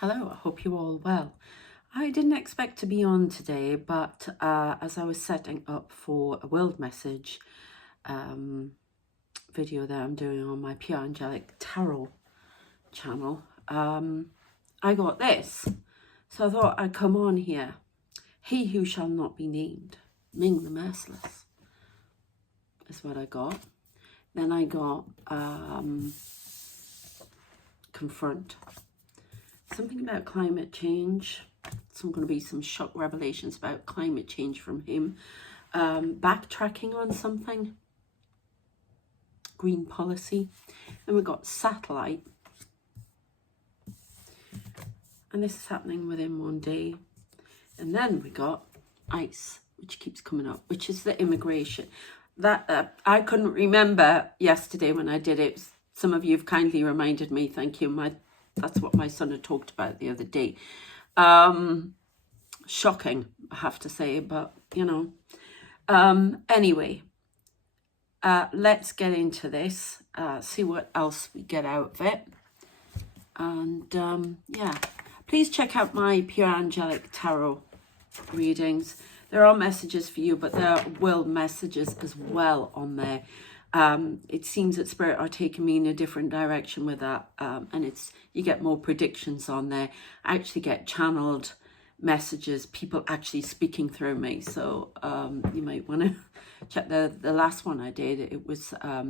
Hello, I hope you're all well. I didn't expect to be on today, but as I was setting up for a World Message video that I'm doing on my Pure Angelic Tarot channel, I got this. So I thought I'd come on here. He who shall not be named, Ming the Merciless, is what I got. Then I got Confront. Something about climate change. So going to be some shock revelations about climate change from him. Backtracking on something. Green policy. And we've got Satellite. And this is happening within one day. And then we got ICE, which keeps coming up, which is the immigration. That I couldn't remember yesterday when I did it. Some of you have kindly reminded me. Thank you. That's what my son had talked about the other day. Shocking, I have to say, but you know. Anyway, let's get into this, see what else we get out of it. And yeah, please check out my Pure Angelic Tarot readings. There are messages for you, but there are world messages as well on there. It seems that Spirit are taking me in a different direction with that, and you get more predictions on there. I actually get channeled messages, people actually speaking through me, so you might want to check the last one I did. It was I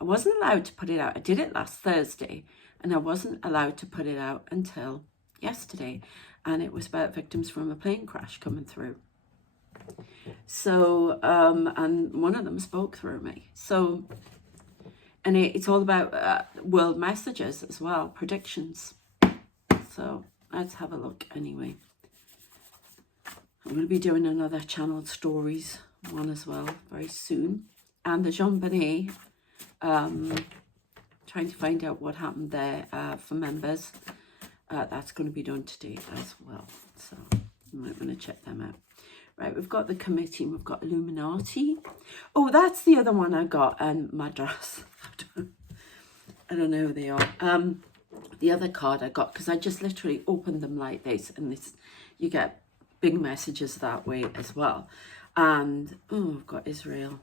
wasn't allowed to put it out. I did it last Thursday, and I wasn't allowed to put it out until yesterday, and it was about victims from a plane crash coming through. So and one of them spoke through me. So, and it's all about world messages as well, predictions. So let's have a look anyway. I'm going to be doing another channeled stories one as well very soon, and the Jean Bonnet, trying to find out what happened there for members. That's going to be done today as well, so you might want to check them out. Right, we've got the committee, we've got Illuminati. Oh, that's the other one I got, and Madras. I don't know who they are. The other card I got, because I just literally opened them like this, and this, you get big messages that way as well. And, oh, I've got Israel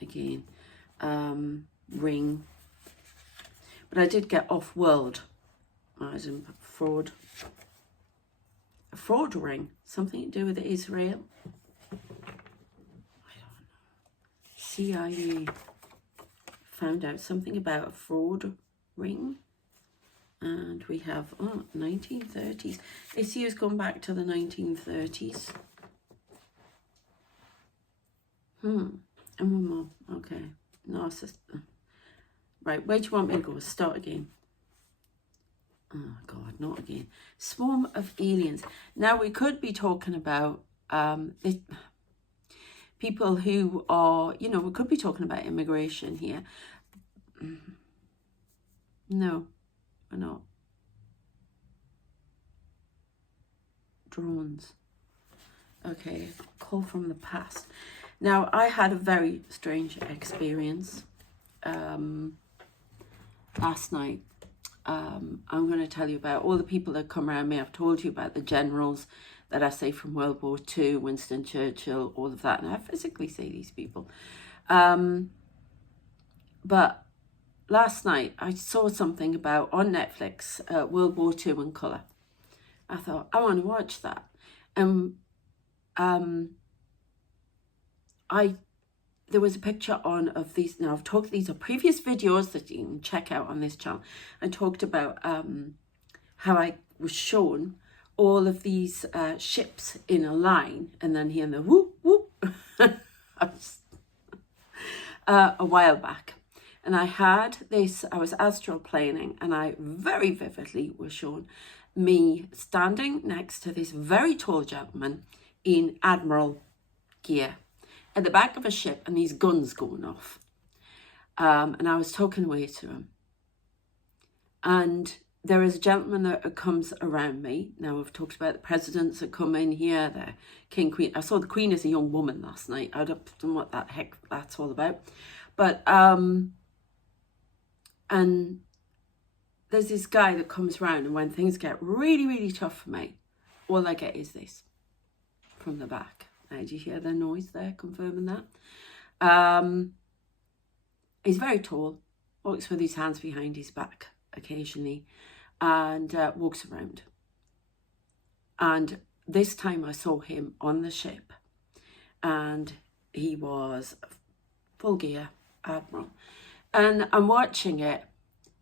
again. Ring. But I did get off-world, as in fraud. A fraud ring, something to do with Israel. I don't know. CIA found out something about a fraud ring. And we have, 1930s. This year's gone back to the 1930s. And one more. Okay. Narcissist. Right, where do you want me to go? Start again. Oh, God, not again. Swarm of aliens. Now, we could be talking about people who are, you know, we could be talking about immigration here. No, we're not. Drones. Okay, call from the past. Now, I had a very strange experience last night. I'm going to tell you about all the people that come around me. I've told you about the generals that I say from World War II, Winston Churchill, all of that. And I physically say these people. But last night I saw something about, on Netflix, World War II in colour. I thought, I want to watch that. And there was a picture on of these. Now, I've talked, these are previous videos that you can check out on this channel. I talked about how I was shown all of these ships in a line, and then hearing the whoop, whoop, a while back. And I had this, I was astral planing, and I very vividly was shown me standing next to this very tall gentleman in admiral gear at the back of a ship, and these guns going off. And I was talking away to him. And there is a gentleman that comes around me. Now, I've talked about the presidents that come in here, the king, queen. I saw the queen as a young woman last night. I don't know what that heck that's all about. But, and there's this guy that comes around, and when things get really, really tough for me, all I get is this from the back. Now, do you hear the noise there confirming that? He's very tall, walks with his hands behind his back occasionally, and walks around. And this time I saw him on the ship, and he was full gear admiral. And I'm watching it,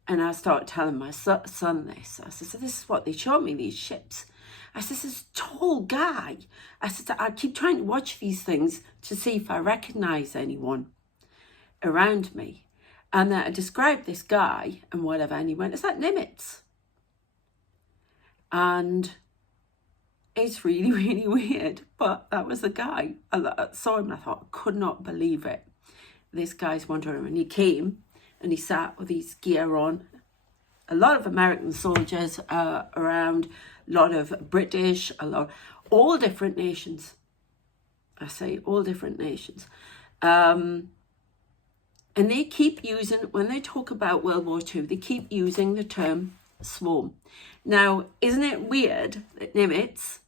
and I started telling my son this. I said, so this is what they showed me, these ships. I said, this tall guy. I said, I keep trying to watch these things to see if I recognize anyone around me. And I described this guy and whatever, and he went, is that Nimitz? And it's really, really weird, but that was the guy. I saw him and I thought, I could not believe it. This guy's wandering, and he came and he sat with his gear on. A lot of American soldiers around, a lot of British, all different nations. I say all different nations. And they keep using, when they talk about World War II, they keep using the term swarm. Now, isn't it weird that Nimitz,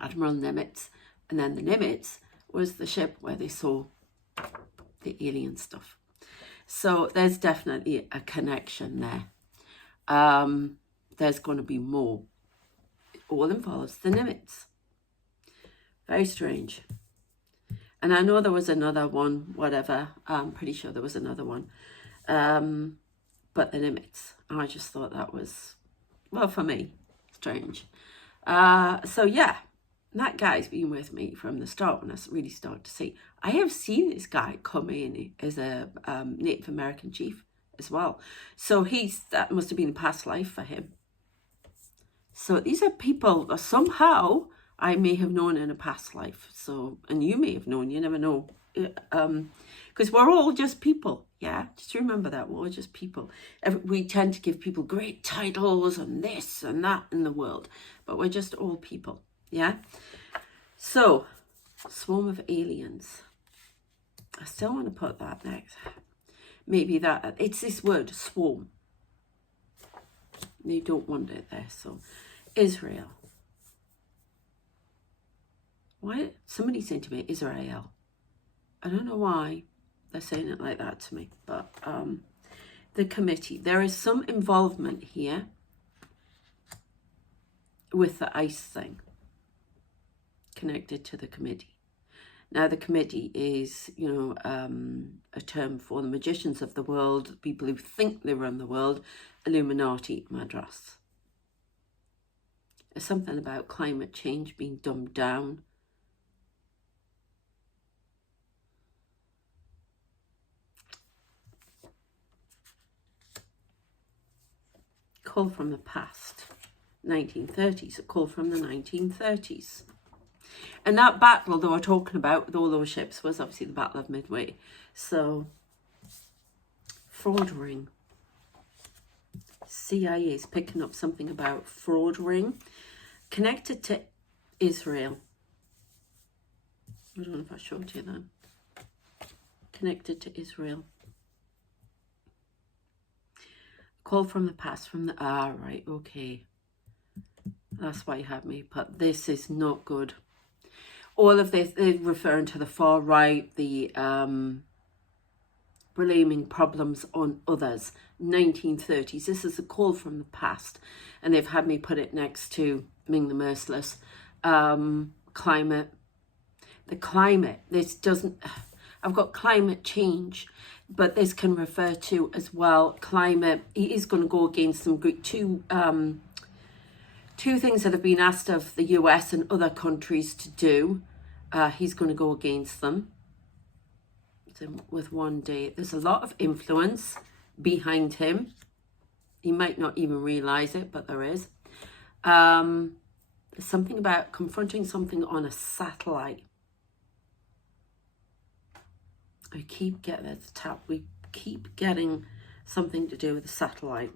Admiral Nimitz, and then the Nimitz was the ship where they saw the alien stuff. So there's definitely a connection there. There's going to be more. It all involves the Nimitz. Very strange. And I know there was another one, whatever. I'm pretty sure there was another one. But the Nimitz. I just thought that was, well, for me, strange. So yeah. That guy's been with me from the start when I really started to see. I have seen this guy come in as a Native American chief as well. So that must have been a past life for him. So these are people that somehow I may have known in a past life. So, and you may have known, you never know. Because we're all just people, yeah? Just remember that, we're all just people. We tend to give people great titles and this and that in the world. But we're just all people. Yeah, so swarm of aliens. I still want to put that next. Maybe that, it's this word, swarm. They don't want it there, so Israel. Why? Somebody's saying to me, Israel. I don't know why they're saying it like that to me, but the committee. There is some involvement here with the ICE thing. Connected to the committee. Now the committee is, a term for the magicians of the world, people who think they run the world, Illuminati, Madras. There's something about climate change being dumbed down. Call from the past, 1930s, a call from the 1930s. And that battle they were talking about with all those ships was obviously the Battle of Midway. So, fraud ring. CIA is picking up something about fraud ring connected to Israel. I don't know if I showed you that. Connected to Israel. Call from the past, from the... right, okay. That's why you have me. But this is not good. All of this is referring to the far right, the blaming problems on others. 1930s. This is a call from the past. And they've had me put it next to Ming the Merciless. Climate. The climate. This doesn't... I've got climate change. But this can refer to as well climate. He is going to go against some two things that have been asked of the US and other countries to do. He's going to go against them. So with one day, there's a lot of influence behind him. He might not even realize it, but there is. There's something about confronting something on a satellite. We keep getting something to do with the satellite.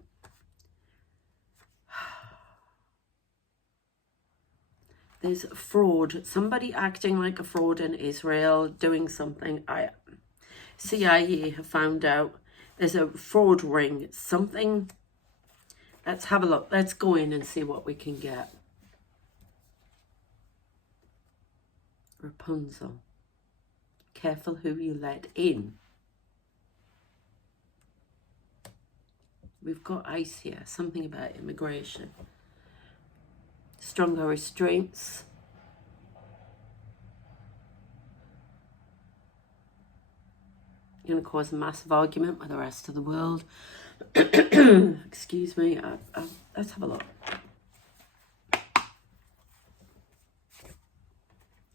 There's fraud. Somebody acting like a fraud in Israel, doing something. CIA have found out there's a fraud ring. Something Let's have a look. Let's go in and see what we can get. Rapunzel. Careful who you let in. We've got ice here. Something about immigration. Stronger restraints. Going to cause a massive argument with the rest of the world. Excuse me. Let's have a look.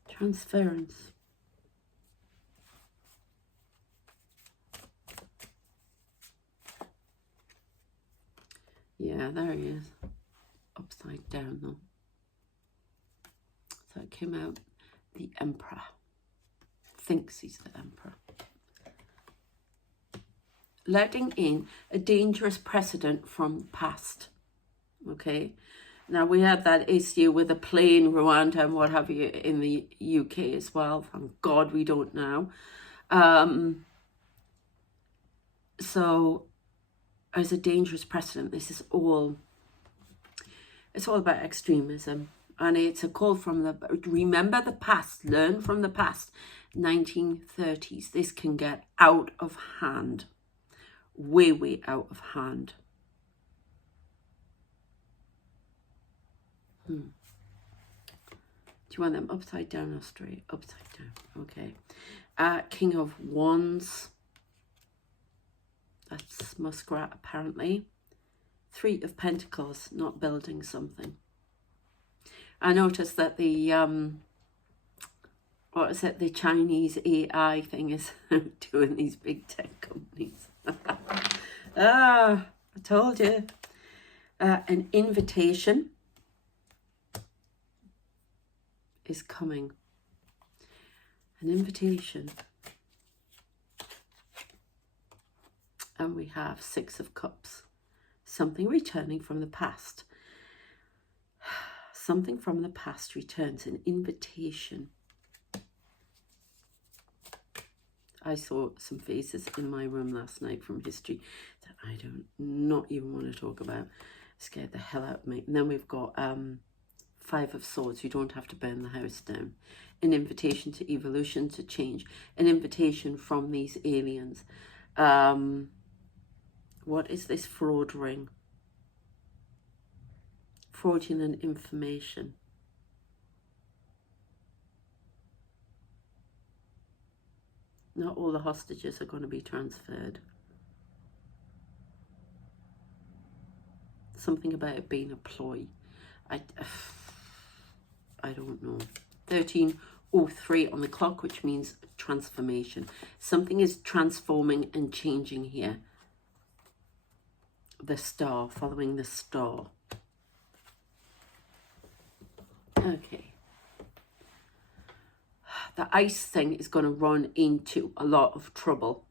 Transference. Yeah, there he is. Upside down though. So it came out. The Emperor. Thinks he's the Emperor. Letting in a dangerous precedent from the past. Okay. Now, we had that issue with the plane, Rwanda and what have you in the UK as well. Thank God we don't now. So, as a dangerous precedent, this is all, it's all about extremism. And it's a call from the, remember the past, learn from the past, 1930s. This can get out of hand, way out of hand. Do you want them upside down or straight? Upside down, okay. King of Wands. That's Muskrat, apparently. Three of Pentacles, not building something. I noticed that the, what is it, the Chinese AI thing is doing these big tech companies. I told you. An invitation is coming. An invitation. And we have Six of Cups. Something returning from the past. Something from the past returns. An invitation. I saw some faces in my room last night from history that I don't not even want to talk about. Scared the hell out of me. And then we've got Five of Swords. You don't have to burn the house down. An invitation to evolution, to change. An invitation from these aliens. What is this fraud ring? Fraudulent information. Not all the hostages are going to be transferred. Something about it being a ploy. I don't know. 13:03 on the clock, which means transformation. Something is transforming and changing here. The star, following the star. Okay. The ice thing is going to run into a lot of trouble.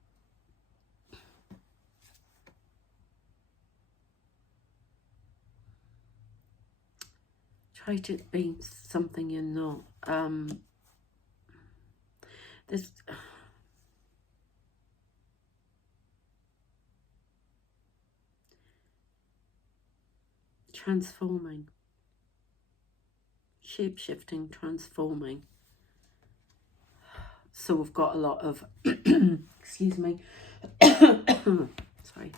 Try to be something you're not. There's transforming, shape-shifting, transforming. So we've got a lot of, excuse me, sorry,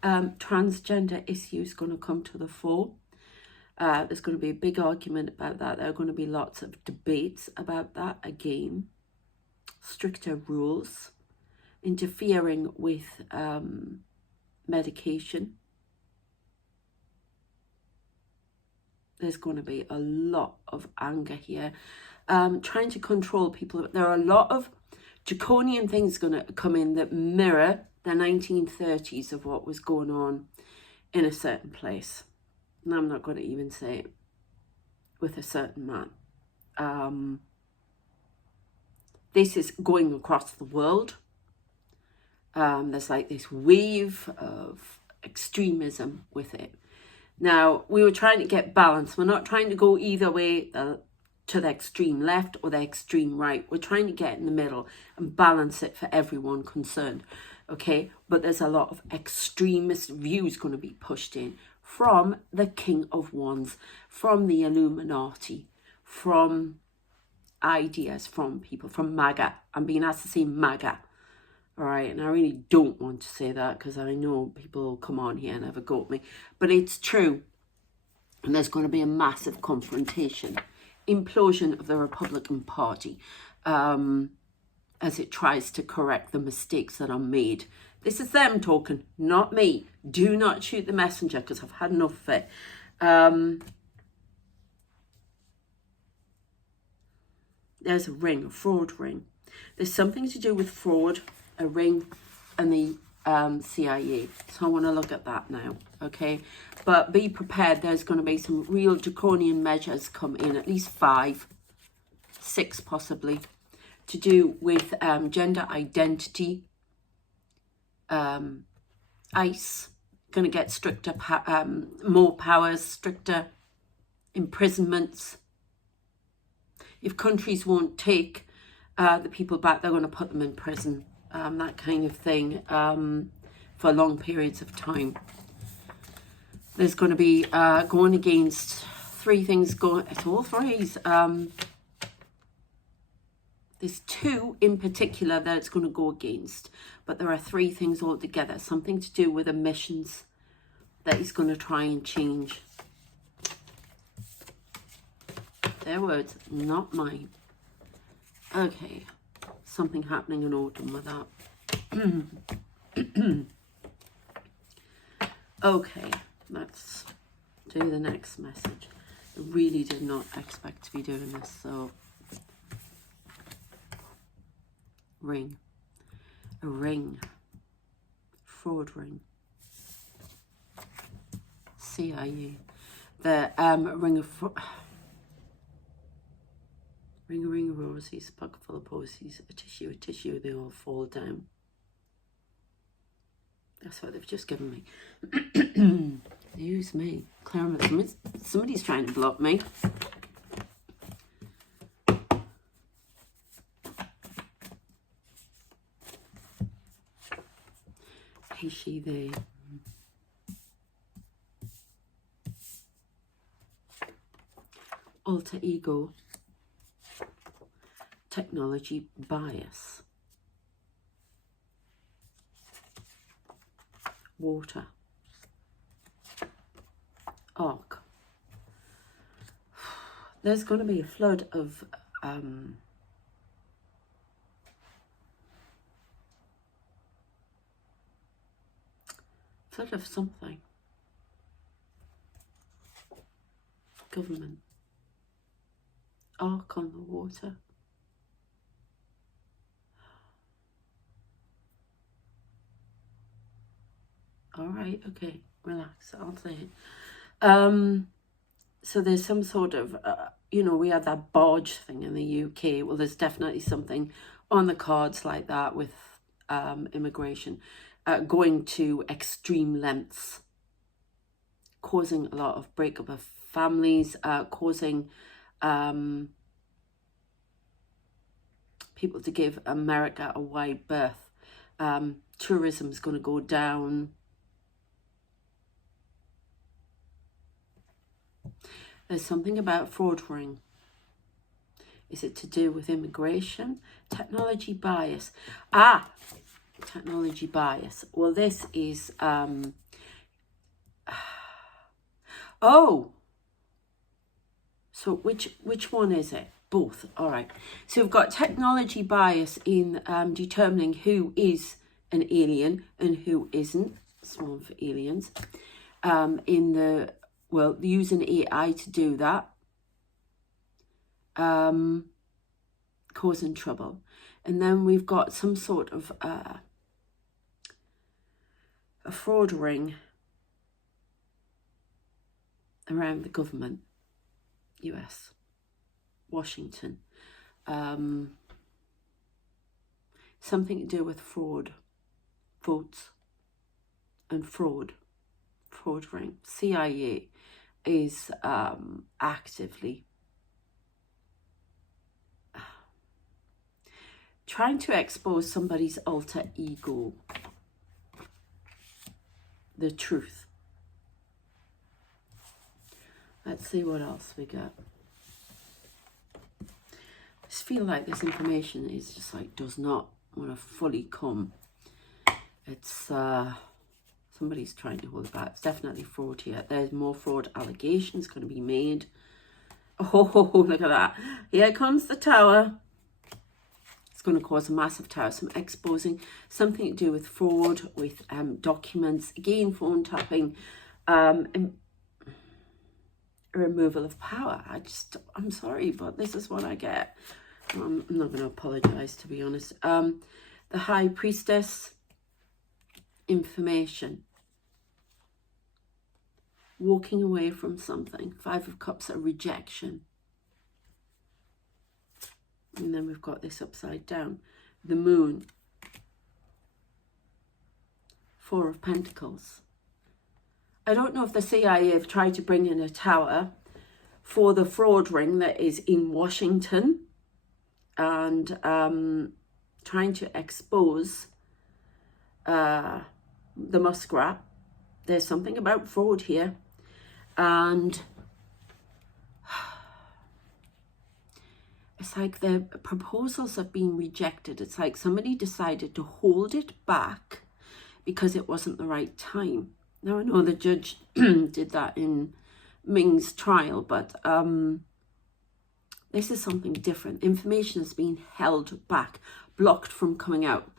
transgender issues going to come to the fore. There's going to be a big argument about that. There are going to be lots of debates about that again. Stricter rules, interfering with medication. There's going to be a lot of anger here. Trying to control people. There are a lot of draconian things going to come in that mirror the 1930s of what was going on in a certain place. And I'm not going to even say it with a certain man. This is going across the world. There's like this wave of extremism with it. Now, we were trying to get balance. We're not trying to go either way to the extreme left or the extreme right. We're trying to get in the middle and balance it for everyone concerned. Okay, but there's a lot of extremist views going to be pushed in from the King of Wands, from the Illuminati, from ideas, from people, from MAGA. I'm being asked to say MAGA. All right, and I really don't want to say that because I know people will come on here and have a go at me. But it's true. And there's going to be a massive confrontation, implosion of the Republican Party as it tries to correct the mistakes that are made. This is them talking, not me. Do not shoot the messenger because I've had enough of it. There's a ring, a fraud ring. There's something to do with fraud, a ring, and the CIA. So I want to look at that now, okay? But be prepared. There's going to be some real draconian measures come in, at least 5, 6 possibly, to do with gender identity. ICE going to get stricter, more powers, stricter imprisonments. If countries won't take the people back, they're going to put them in prison. That kind of thing for long periods of time. There's going to be going against 3 things. It's all 3s. There's 2 in particular that it's going to go against, but there are 3 things altogether. Something to do with emissions that he's going to try and change. Their words, not mine. Okay, something happening in autumn with that. Okay, let's do the next message. I really did not expect to be doing this, so... Ring. A ring. Fraud ring. CIA. The ring of... Ring of roses, a pocket full of posies, a tissue, they all fall down. That's what they've just given me. Use me. Clarence, somebody's trying to block me. Is she there? Alter ego. Technology bias. Water. Arc. There's going to be a flood of something. Government. Arc on the water. All right, okay, relax, I'll say it. So there's some sort of, you know, we had that barge thing in the UK. Well, there's definitely something on the cards like that with immigration. Going to extreme lengths, causing a lot of breakup of families, causing people to give America a wide berth. Tourism is going to go down. There's something about fraud ring. Is it to do with immigration? Technology bias. Technology bias. Well, this is so which one is it? Both. All right, so we've got technology bias in determining who is an alien and who isn't. That's one for aliens. In the using AI to do that, causing trouble. And then we've got some sort of a fraud ring around the government, US, Washington. Something to do with fraud, votes, and fraud ring. CIA is actively trying to expose somebody's alter ego, the truth. Let's see what else we got. I just feel like this information is just like does not want to fully come. It's somebody's trying to hold it back. It's definitely fraud here. There's more fraud allegations going to be made. Oh, look at that. Here comes the tower. It's going to cause a massive tower. Some exposing, something to do with fraud, with documents, again, phone tapping, removal of power. I'm sorry, but this is what I get. I'm not going to apologize, to be honest. The High Priestess, information. Walking away from something. Five of Cups, a rejection. And then we've got this upside down. The Moon. Four of Pentacles. I don't know if the CIA have tried to bring in a tower for the fraud ring that is in Washington and trying to expose the muskrat. There's something about fraud here. And it's like the proposals have been rejected. It's like somebody decided to hold it back because it wasn't the right time. Now, I know the judge did that in Ming's trial, but this is something different. Information has been held back, blocked from coming out.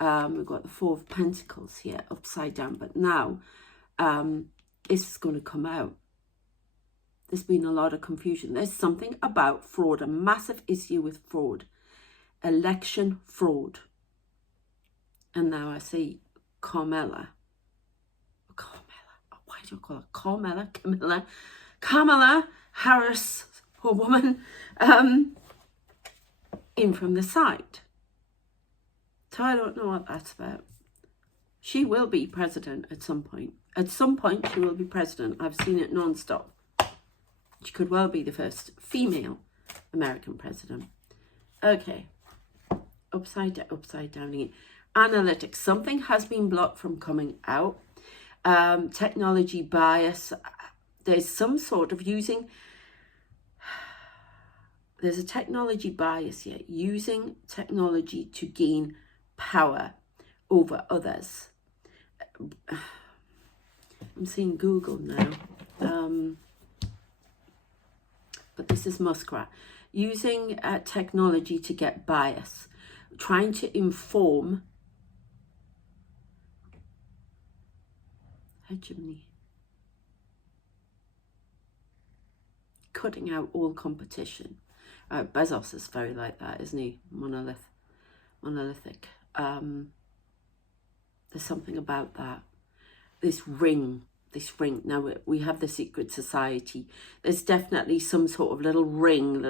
We've got the Four of Pentacles here, upside down, but now this is going to come out. There's been a lot of confusion. There's something about fraud, a massive issue with fraud. Election fraud. And now I see Carmela. Why do I call her Carmela? Kamala Harris, poor woman, in from the side. So I don't know what that's about. She will be president at some point. At some point, she will be president. I've seen it non-stop. She could well be the first female American president. Okay. Upside down again. Analytics. Something has been blocked from coming out. Technology bias. There's some sort of using... There's a technology bias here. Using technology to gain power over others. I'm seeing Google now. But this is Muskrat. Using technology to get bias. Trying to inform hegemony. Cutting out all competition. Bezos is very like that, isn't he? Monolithic. There's something about that. This ring. Now we have the secret society. There's definitely some sort of little ring,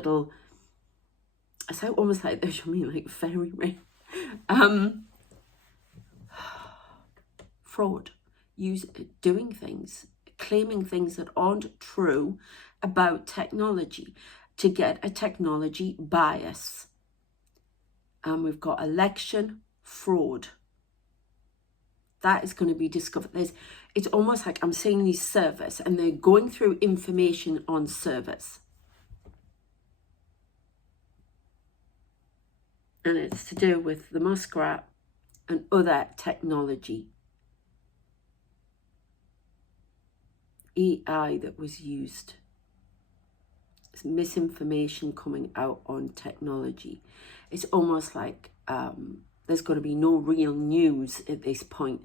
it's almost like there's like fairy ring. Fraud. Doing things, claiming things that aren't true about technology to get a technology bias. And we've got election fraud. That is going to be discovered. It's almost like I'm seeing these servers and they're going through information on servers. And it's to do with the muskrat and other technology. AI that was used. It's misinformation coming out on technology. It's almost like there's going to be no real news at this point.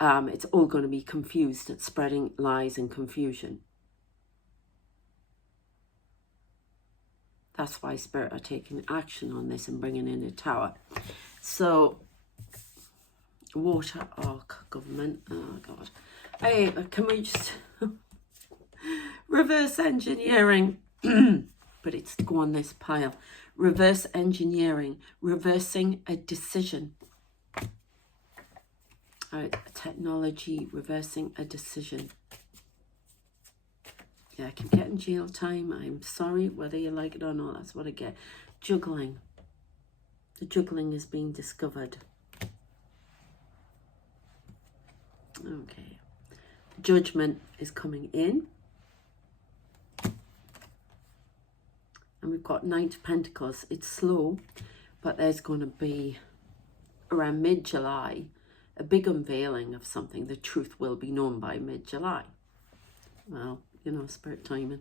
It's all going to be confused at spreading lies and confusion. That's why Spirit are taking action on this and bringing in a tower. So, water arc government. Oh, God. Hey, can we just... reverse engineering. But it's to go on this pile. Reverse engineering. Reversing a decision. Technology. Reversing a decision. Yeah, I keep getting jail time. I'm sorry, whether you like it or not. That's what I get. Juggling. The juggling is being discovered. Okay. Judgment is coming in. we've got Knight of Pentacles. It's slow, but there's going to be, around mid-July, a big unveiling of something. The truth will be known by mid-July. Well, you know, spirit timing.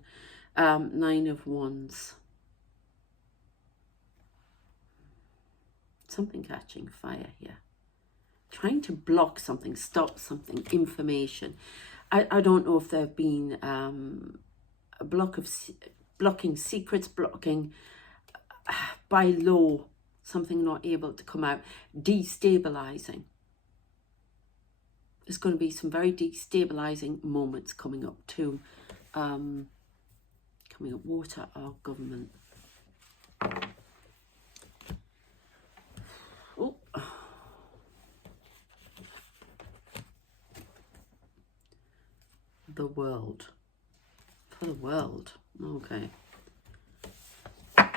9 of Wands. Something catching fire here. Trying to block something, stop something, information. I don't know if there have been a blocking secrets, blocking by law, something not able to come out, destabilizing. There's going to be some very destabilizing moments coming up too. Coming up, water or government. Oh. The world. For the world. Okay. A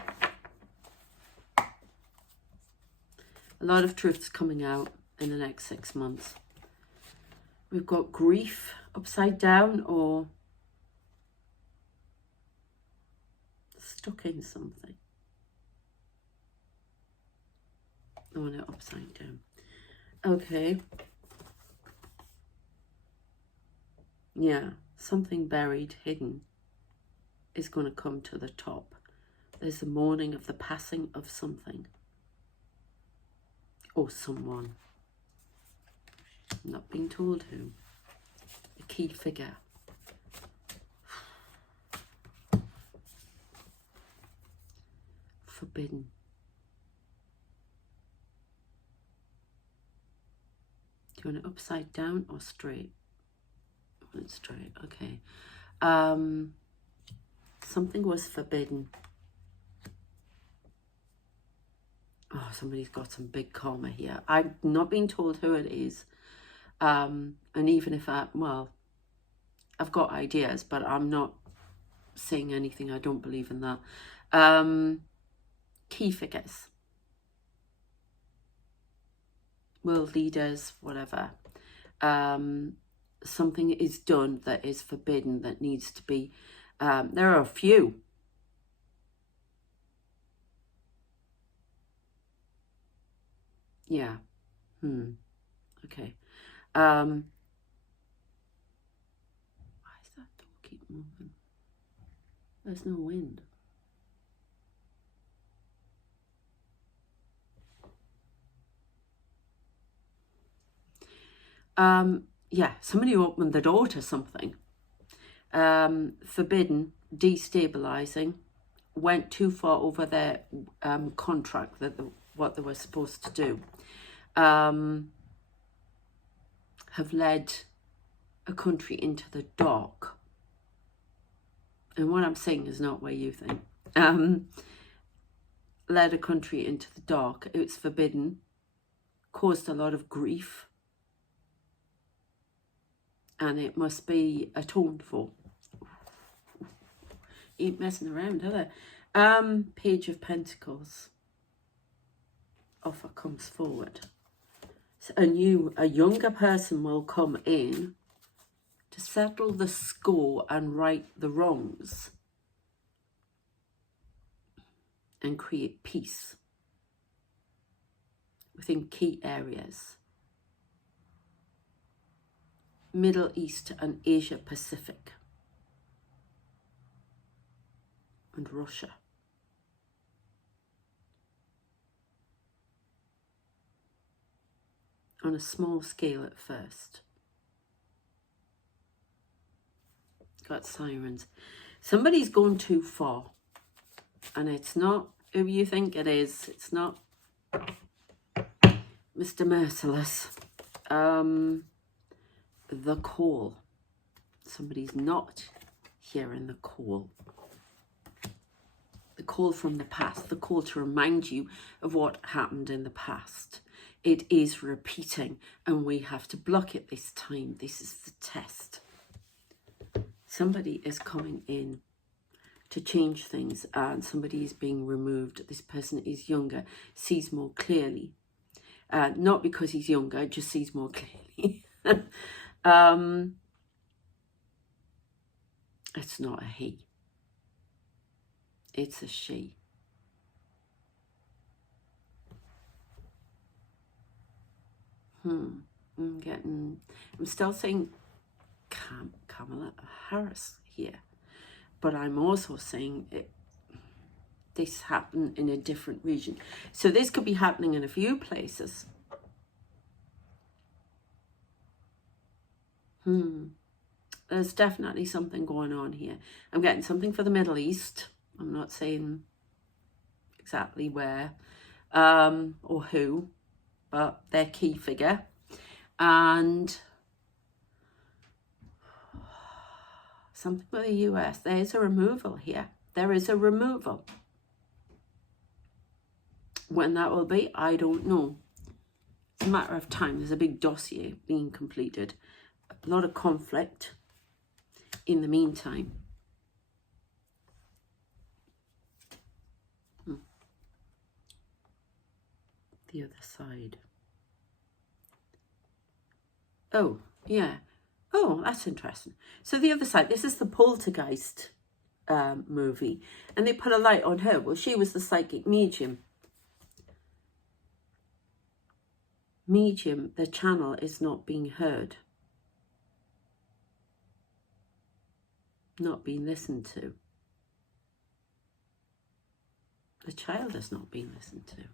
lot of truths coming out in the next 6 months. We've got grief upside down or stuck in something. I want it upside down. Okay. Yeah, something buried, hidden, is going to come to the top. There's the mourning of the passing of something. Or someone. I'm not being told who. A key figure. Forbidden. Do you want it upside down or straight? I want it straight, okay. Something was forbidden. Oh, somebody's got some big karma here. I've not been told who it is. And even if well, I've got ideas, but I'm not saying anything. I don't believe in that. Key figures. World leaders, whatever. Something is done that is forbidden, that needs to be... there are a few. Yeah. Okay. Why does that door keep moving? There's no wind. Yeah, somebody opened the door to something. Forbidden, destabilizing, went too far over their contract, what they were supposed to do. Have led a country into the dark. And what I'm saying is not what you think. Led a country into the dark. It's forbidden. Caused a lot of grief. And it must be atoned for. Ain't messing around, are they? Page of Pentacles. Offer comes forward. So a younger person will come in to settle the score and right the wrongs and create peace within key areas. Middle East and Asia Pacific and Russia. On a small scale at first. Got sirens. Somebody's gone too far. And it's not who you think it is. It's not Mr. Merciless. The call. Somebody's not hearing the call. The call from the past. The call to remind you of what happened in the past. It is repeating and we have to block it this time. This is the test. Somebody is coming in to change things and somebody is being removed. This person is younger, sees more clearly. Not because he's younger, just sees more clearly. It's not a he. It's a she. I'm still saying Kamala Harris here, but I'm also saying this happened in a different region. So this could be happening in a few places. There's definitely something going on here. I'm getting something for the Middle East. I'm not saying exactly where or who, but their key figure. And something with the US. There's a removal here. There is a removal. When that will be, I don't know. It's a matter of time. There's a big dossier being completed. A lot of conflict in the meantime. The other side. Oh, yeah. Oh, that's interesting. So the other side, this is the Poltergeist movie. And they put a light on her. Well, she was the psychic medium. The channel is not being heard. Not being listened to. The child is not being listened to.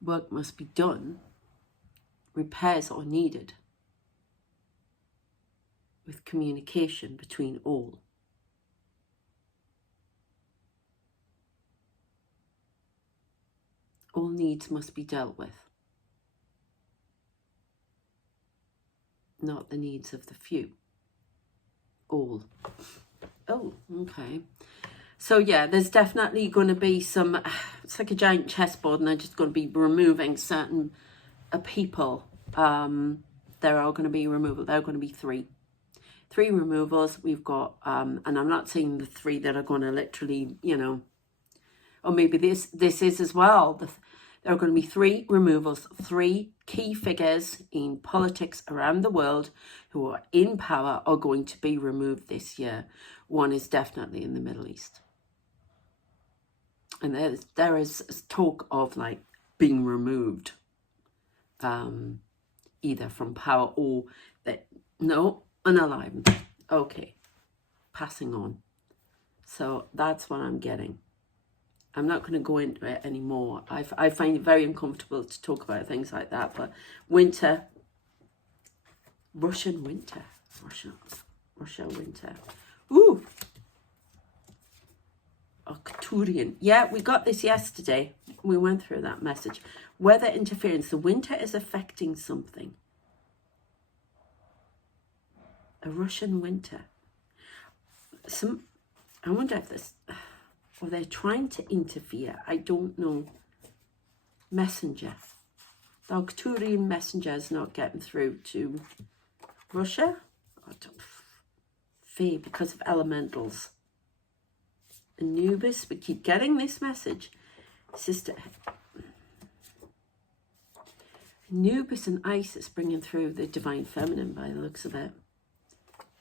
Work must be done. Repairs are needed. With communication between all. All needs must be dealt with. Not the needs of the few. All. Oh, okay. So yeah, there's definitely going to be some, it's like a giant chessboard, and they're just going to be removing certain people. There are going to be removal. There are going to be three removals. We've got, and I'm not saying the three that are going to literally, you know, or maybe this is as well. There are going to be three removals, three key figures in politics around the world who are in power are going to be removed this year. One is definitely in the Middle East. And there is talk of like being removed, either from power or unalive. Okay, passing on. So that's what I'm getting. I'm not going to go into it anymore. I find it very uncomfortable to talk about things like that. But winter, Russian winter, Russia winter. Ooh, Arcturian. Yeah, we got this yesterday. We went through that message. Weather interference. The winter is affecting something. A Russian winter. I wonder if this, or they're trying to interfere. I don't know. Messenger. The Arcturian messenger is not getting through to Russia. Fae, because of elementals. Anubis, we keep getting this message. Sister. Anubis and Isis bringing through the divine feminine by the looks of it.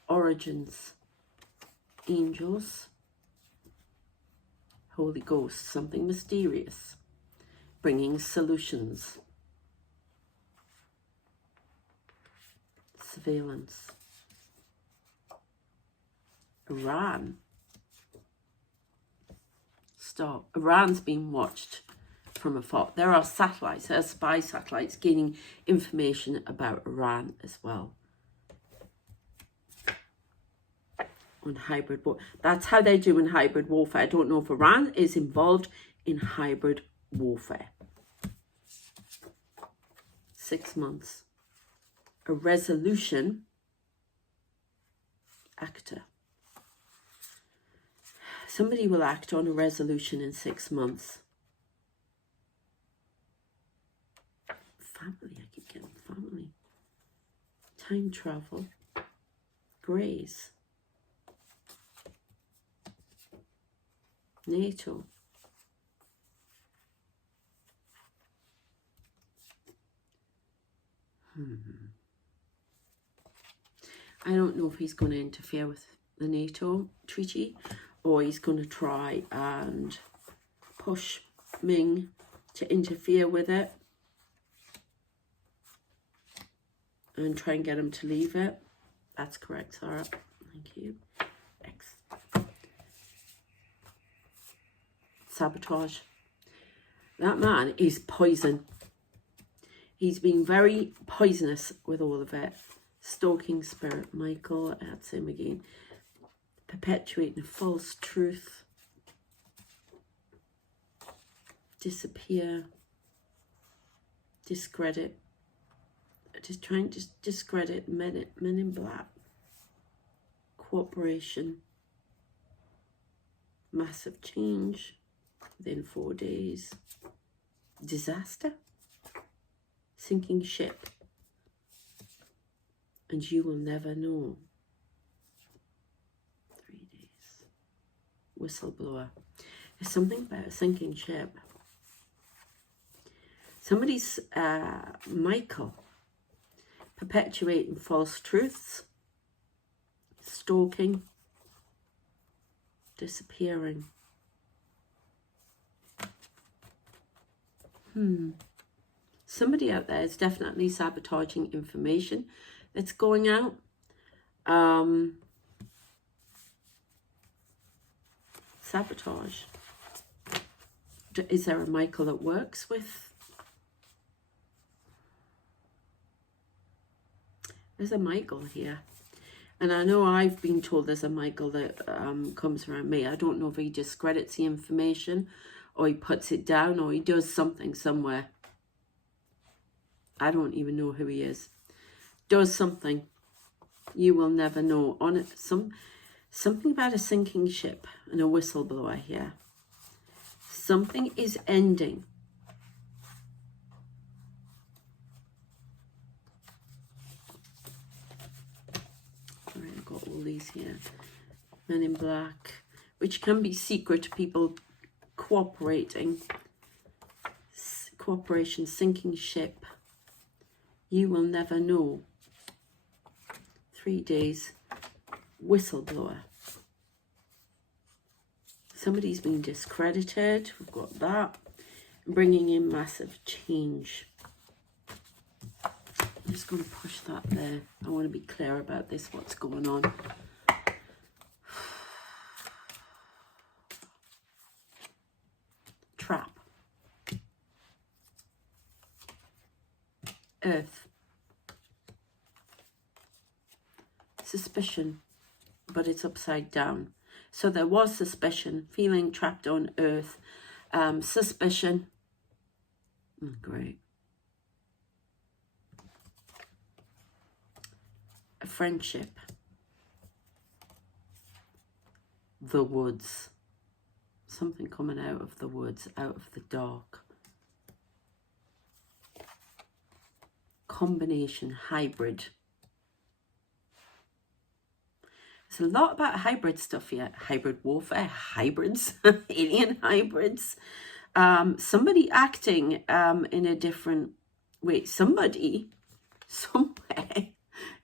Origins. Angels. Holy Ghost, something mysterious. Bringing solutions. Surveillance. Iran. Stop. Iran's being watched from afar. There are satellites, there are spy satellites gaining information about Iran as well. On hybrid war. That's how they're doing hybrid warfare. I don't know if Iran is involved in hybrid warfare. 6 months. A resolution. Actor. Somebody will act on a resolution in 6 months. Family. I keep getting family. Time travel. Grace. NATO. I don't know if he's going to interfere with the NATO treaty or he's going to try and push Ming to interfere with it and try and get him to leave it. That's correct, Sarah. Thank you. X. Sabotage. That man is poison. He's been very poisonous with all of it. Stalking spirit, Michael. That's him again. Perpetuating a false truth. Disappear. Discredit. Just trying to discredit men in black. Cooperation. Massive change within 4 days. Disaster. Sinking ship. And you will never know. 3 days. Whistleblower. There's something about a sinking ship. Somebody's Michael. Perpetuating false truths. Stalking. Disappearing. Somebody out there is definitely sabotaging information that's going out. Sabotage. Is there a Michael that works with? There's a Michael here. And I know I've been told there's a Michael that comes around me. I don't know if he discredits the information or he puts it down or he does something somewhere. I don't even know who he is. Does something. You will never know. On it, something about a sinking ship and a whistleblower here. Something is ending. All right, I've got all these here. Men in black, which can be secret people cooperating. Cooperation, sinking ship. You will never know. 3 days. Whistleblower. Somebody's been discredited. We've got that. Bringing in massive change. I'm just going to push that there. I want to be clear about this, what's going on. Trap. Earth. Suspicion, but it's upside down. So there was suspicion, feeling trapped on earth. Suspicion. Great. A friendship. The woods. Something coming out of the woods, out of the dark. Combination, hybrid. There's a lot about hybrid stuff here. Hybrid warfare, hybrids, alien hybrids. Somebody acting in a different way. Somebody, somewhere,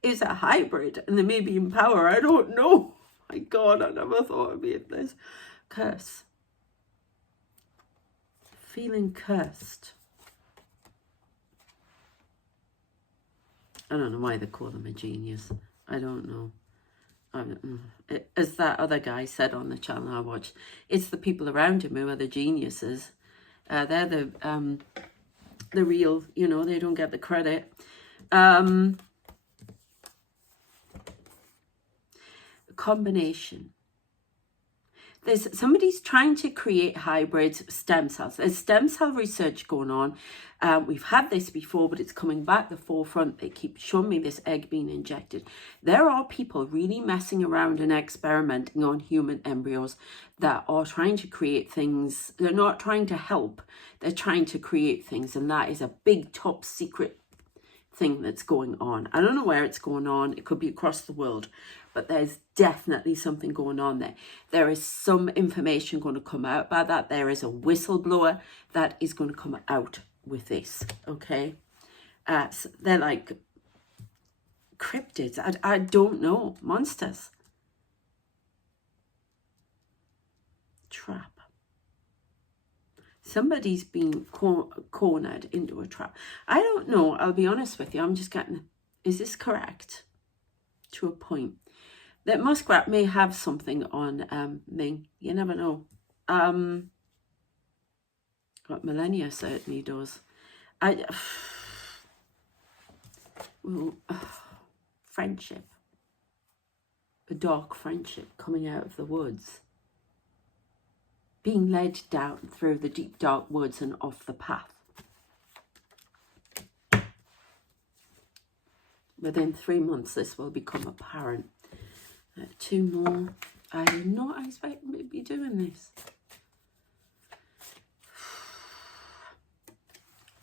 is a hybrid and they may be in power. I don't know. My God, I never thought I'd be in this. Curse. Feeling cursed. I don't know why they call them a genius. I don't know. As that other guy said on the channel I watched, it's the people around him who are the geniuses. They're the real, you know, they don't get the credit. Combination. There's somebody's trying to create hybrid stem cells. There's stem cell research going on. We've had this before, but it's coming back to the forefront. They keep showing me this egg being injected. There are people really messing around and experimenting on human embryos that are trying to create things. They're not trying to help. They're trying to create things. And that is a big top secret thing that's going on. I don't know where it's going on. It could be across the world. But there's definitely something going on there. There is some information going to come out about that. There is a whistleblower that is going to come out with this, okay? So they're like cryptids. I don't know. Monsters. trap. Somebody's been cornered into a trap. I don't know, I'll be honest with you. I'm just getting, is this correct? To a point. That muskrat may have something on Ming. You never know. But Millennia certainly does. Friendship. A dark friendship coming out of the woods. Being led down through the deep dark woods and off the path. Within 3 months this will become apparent. 2 more. I did not expect me to be doing this.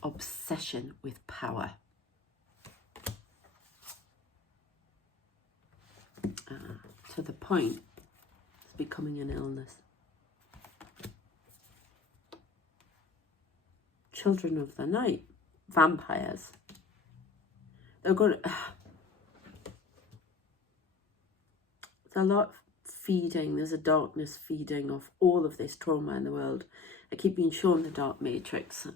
Obsession with power. To the point it's becoming an illness. Children of the night. Vampires. They're going to... There's a lot feeding. There's a darkness feeding off all of this trauma in the world. I keep being shown the dark matrix.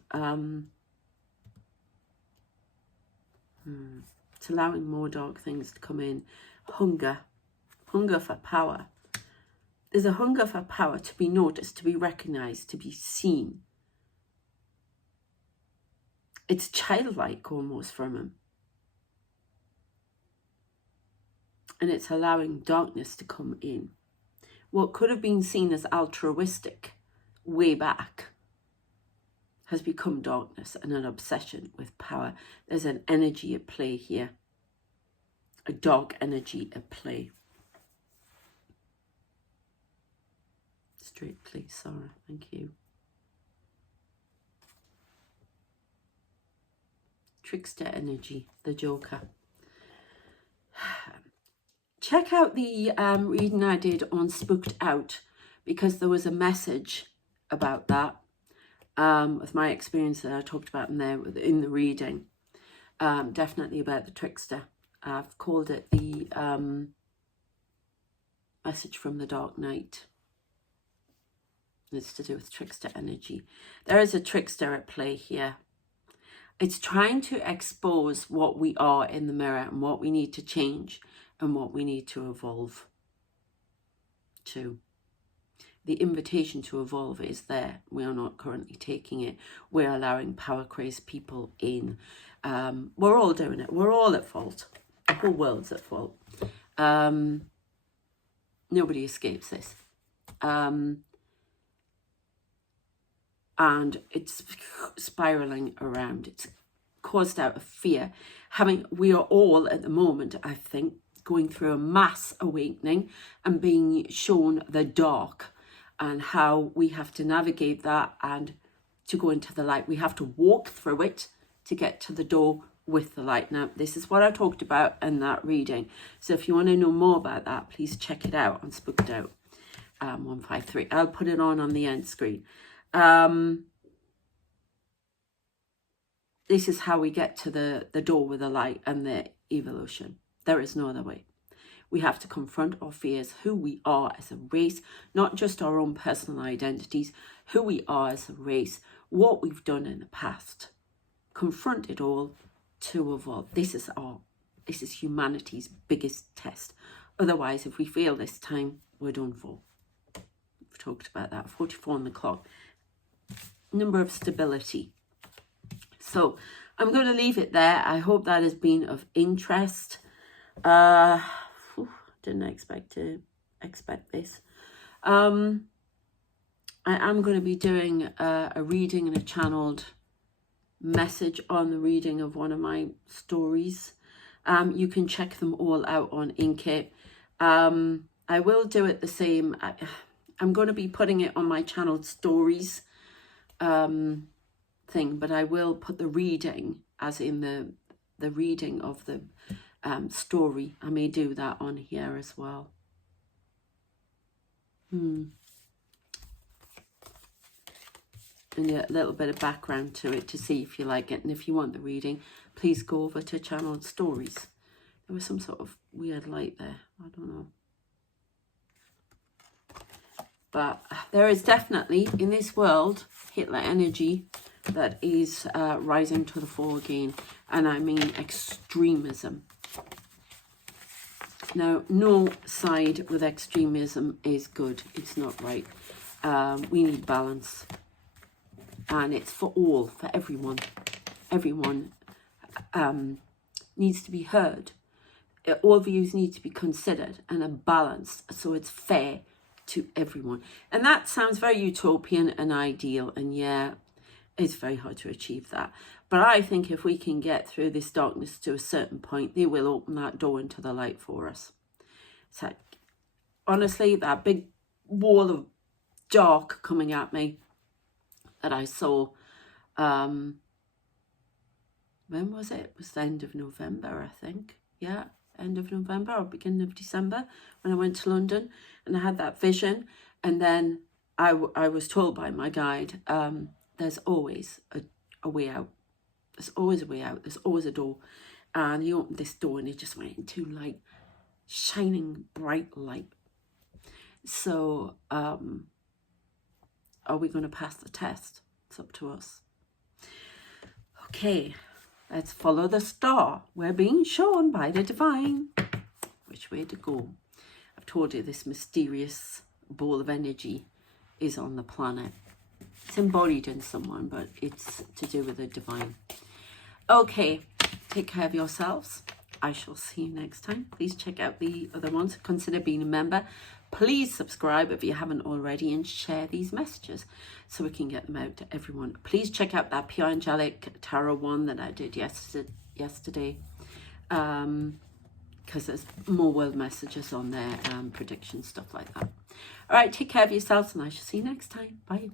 It's allowing more dark things to come in. Hunger. Hunger for power. There's a hunger for power to be noticed, to be recognized, to be seen. It's childlike almost from him. And it's allowing darkness to come in. What could have been seen as altruistic way back has become darkness and an obsession with power. There's an energy at play here. A dark energy at play. Straight, please, Sarah. Thank you. Trickster energy, the Joker. Check out the reading I did on Spooked Out, because there was a message about that with my experience that I talked about in there in the reading. Definitely about the Trickster. I've called it the message from the Dark Knight. It's to do with Trickster energy. There is a Trickster at play here. It's trying to expose what we are in the mirror and what we need to change and what we need to evolve to. The invitation to evolve is there. We are not currently taking it. We're allowing power-crazed people in. We're all doing it. We're all at fault. The whole world's at fault. Nobody escapes this. And it's spiraling around. It's caused out of fear. We are all at the moment, I think, going through a mass awakening and being shown the dark and how we have to navigate that and to go into the light. We have to walk through it to get to the door with the light. Now, this is what I talked about in that reading. So if you want to know more about that, please check it out on Spooked Out 153. I'll put it on the end screen. This is how we get to the door with the light and the evolution. There is no other way. We have to confront our fears, who we are as a race, not just our own personal identities, who we are as a race, what we've done in the past. Confront it all to evolve. This is humanity's biggest test. Otherwise, if we fail this time, we're done for. We've talked about that. 44 on the clock. Number of stability. So I'm going to leave it there. I hope that has been of interest. Didn't expect this. I am going to be doing a reading and a channeled message on the reading of one of my stories. You can check them all out on Inkit. I will do it the same. I'm going to be putting it on my channeled stories thing, but I will put the reading as in the reading of the story. I may do that on here as well. And a little bit of background to it to see if you like it. And if you want the reading, please go over to channeled stories. There was some sort of weird light there. I don't know. But there is definitely, in this world, Hitler energy that is rising to the fore again. And I mean extremism. Now, no side with extremism is good. It's not right. We need balance. And it's for all, for everyone. Everyone needs to be heard. All views need to be considered and balanced so it's fair to everyone. And that sounds very utopian and ideal, and yeah, it's very hard to achieve that. But I think if we can get through this darkness to a certain point, they will open that door into the light for us. So honestly, that big wall of dark coming at me that I saw, when was it? It was the end of November, I think. Yeah, end of November or beginning of December when I went to London, and I had that vision. And then I was told by my guide, there's always a way out. There's always a way out. There's always a door. And he opened this door and it just went into like shining bright light. So are we going to pass the test? It's up to us. Okay, let's follow the star. We're being shown by the divine which way to go. I've told you this mysterious ball of energy is on the planet. It's embodied in someone, but it's to do with the divine. Okay, take care of yourselves. I shall see you next time. Please check out the other ones. Consider being a member. Please subscribe if you haven't already, and share these messages so we can get them out to everyone. Please check out that Pure Angelic Tarot one that I did yesterday, because there's more world messages on there, predictions, stuff like that. All right, take care of yourselves, and I shall see you next time. Bye.